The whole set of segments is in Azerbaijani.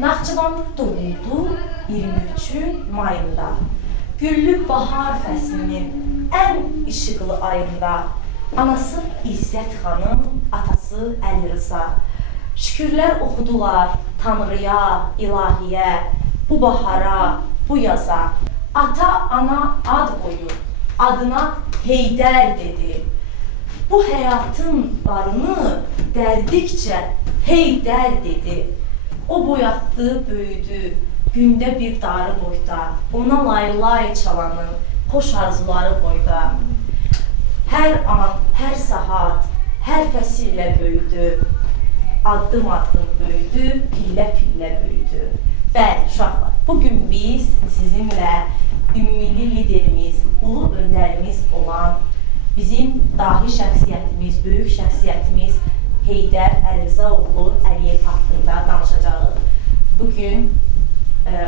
Naxçıvan doğuldu 23 mayında. Güllü bahar fəslinin ən işıqlı ayında. Anası İzzət xanım, atası Əli Rıza. Şükürlər oxudular Tanrıya, ilahiyə, bu bahara, bu yaza. Ata, ana ad qoyub, adına Heydər dedi. Bu həyatın barını dərdikcə Heydər dedi. O boyatdı, böyüdü, gündə bir darı boyda. Ona lay-lay çalanın xoş arzuları boyda. Hər an, hər saat, hər fəsillə böyüdü. Addım-addım böyüdü, pillə-pillə böyüdü. Bəli, uşaqlar, bugün biz sizinlə ümmili liderimiz, ulu öndərimiz olan bizim dahi şəxsiyyətimiz, böyük şəxsiyyətimiz Heydər Əlirzaoğlu Əliyev haqqında danışacağıq. Bugün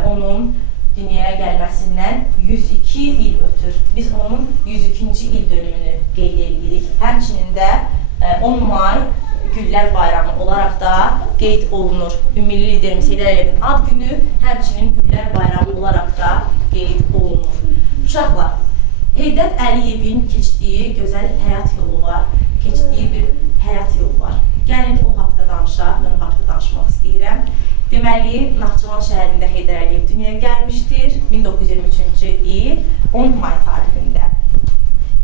onun dünyaya gəlməsindən 102 il ötür. Biz onun 102-ci il dönümünü qeyd edirik. Həmçinin də 10 may Güllər Bayramı olaraq da qeyd olunur. Ümmili liderimiz Heydər Əliyevin ad günü, həmçinin Güllər Bayramı olaraq da qeyd olunur. Uşaqlar, Heydər Əliyevin keçdiyi gözəl həyat yolu var, keçdiyi bir həyat yolu var. Gəlin o haqda danışaq, mən o haqda danışmaq istəyirəm. Deməli, Naxçıvan şəhərində Heydər Əliyev dünyaya gəlmişdir 1923-cü il 10 may tarixində.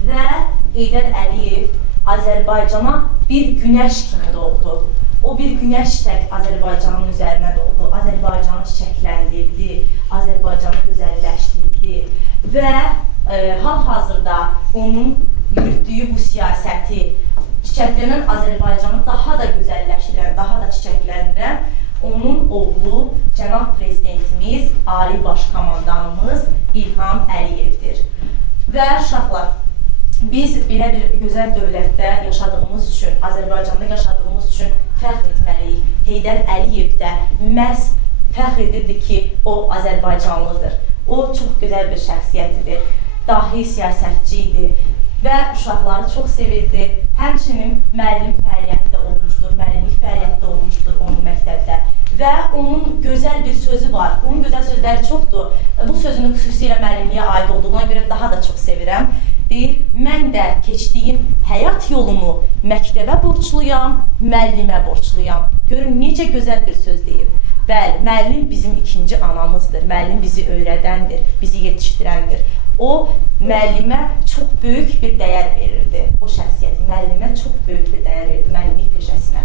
Və Heydər Əliyev Azərbaycana bir günəş kimi doğdu. O bir günəş tək Azərbaycanın üzərinə doğdu. Azərbaycanı çiçəkləndirdi, Azərbaycanı gözəlləşdirdi və hal-hazırda onun yürütdüyü bu siyasəti çiçəklənən Azərbaycanı daha da gözəlləşdirən, daha da çiçəkləndirən onun oğlu cənab prezidentimiz, Ali Baş Komandanımız İlham Əliyevdir. Və uşaqlar, biz belə bir gözəl dövlətdə yaşadığımız üçün, Azərbaycanda yaşadığımız üçün fəxr etməliyik. Heydər Əliyev də məhz fəxr edirdi ki, o Azərbaycanlıdır. O çox gözəl bir şəxsiyyətidir, dahi siyasətçi idi və uşaqları çox sevirdi. Həmçinin müəllim fəaliyyəti də olmuşdur, müəllimlik fəaliyyəti də olmuşdur onun məktəbdə. Və onun gözəl bir sözü var, onun gözəl sözləri çoxdur. Bu sözünün xüsusilə müəllimliyə aid olduğuna görə daha da çox sevirəm. Deyir, mən də keçdiyim həyat yolumu məktəbə borçluyam, müəllimə borçluyam. Görün, necə gözəl bir söz deyib. Bəli, müəllim bizim ikinci anamızdır, müəllim bizi öyrədəndir, bizi yetişdirəndir. O, müəllimə çox böyük bir dəyər verirdi, o şəxsiyyət müəllimə çox böyük bir dəyər verirdi müəllimlik peşəsinə.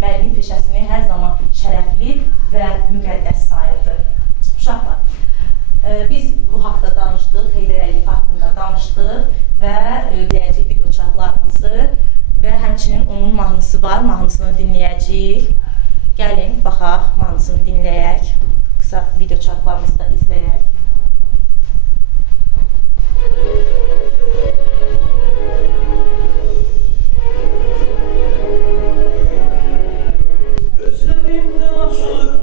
Müəllimlik peşəsini hər zaman şərəfli və müqəddəs sayırdı. Uşaqlar, biz bu haqda danışdıq, Heydər Əliyev haqqında danışdıq və deyəcək video çarxlarımızı və həmçinin onun mahnısı var, mahnısını dinləyəcəyik. Gəlin, baxaq, mahnısını dinləyək, qısa video çarxlarımızı da izləyək. Gözlerimde açılır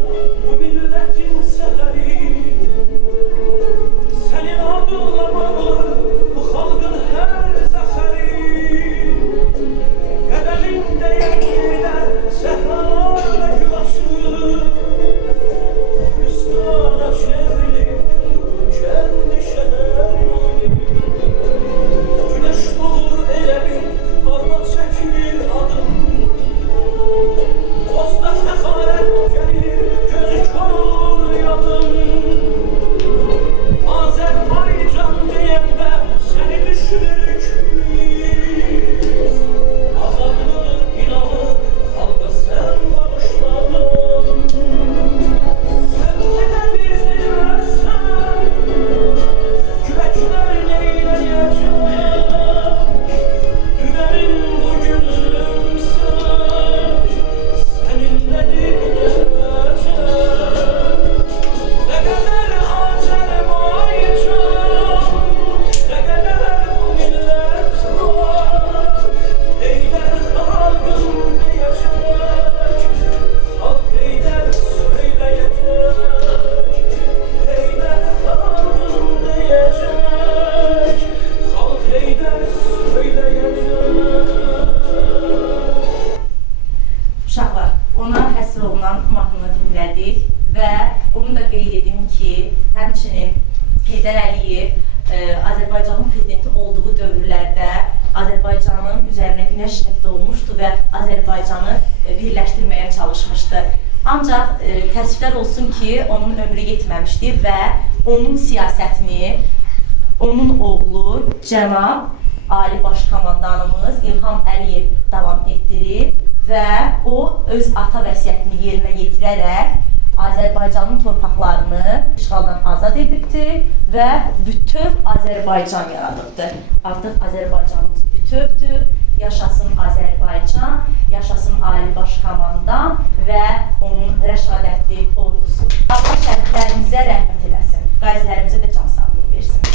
bu milletin seheri. Senin adınla bağlı bu halkın her zaferi. Qədəmində yengiler səhralarla gül açır. Üstana çevrilir kendi şehri. Heydər Əliyev Azərbaycanın prezidenti olduğu dövrlərdə Azərbaycanın üzərinə günəş təfti olmuşdu və Azərbaycanı birləşdirməyə çalışmışdı. Ancaq təəssüflər olsun ki, onun ömrü yetməmişdi və onun siyasətini onun oğlu cənab Ali Baş Komandanımız İlham Əliyev davam etdirib və o öz ata vəsiyyətini yerinə yetirərək Azərbaycanın torpaqlarını işğaldan azad edibdir və bütöv Azərbaycan yaradıbdır. Artıq Azərbaycanımız bütövdür. Yaşasın Azərbaycan, yaşasın Ali Baş Komandan və onun rəşadətli ordusu. Allah şəhidlərimizə rəhmət eləsin, qazilərimizə də can sağlığı versin.